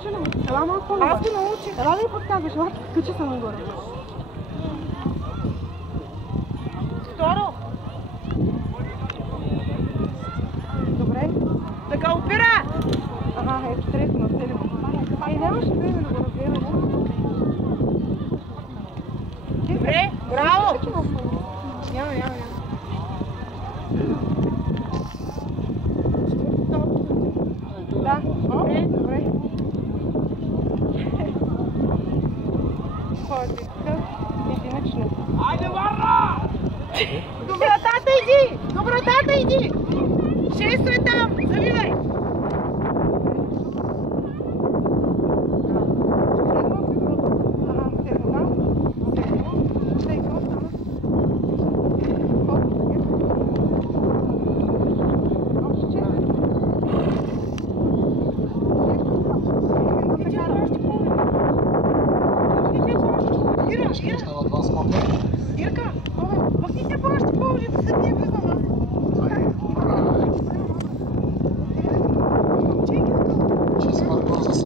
научиш ли му? Ела малко по-нагоре. Аз го научих. Ела да ми подсказваш, ела, качи се нагоре. Второ. Добре. Така опира! Ага, ето трето на цели. Ай, нямаше време да го разгледаш. Добре, браво! Няма. Да, добре. Ходика, единично. Айде, Варна! Добротата иди! Добротата иди! Шесто е там! Завивай! Ирка, махните по още по-улица, да не е влизала.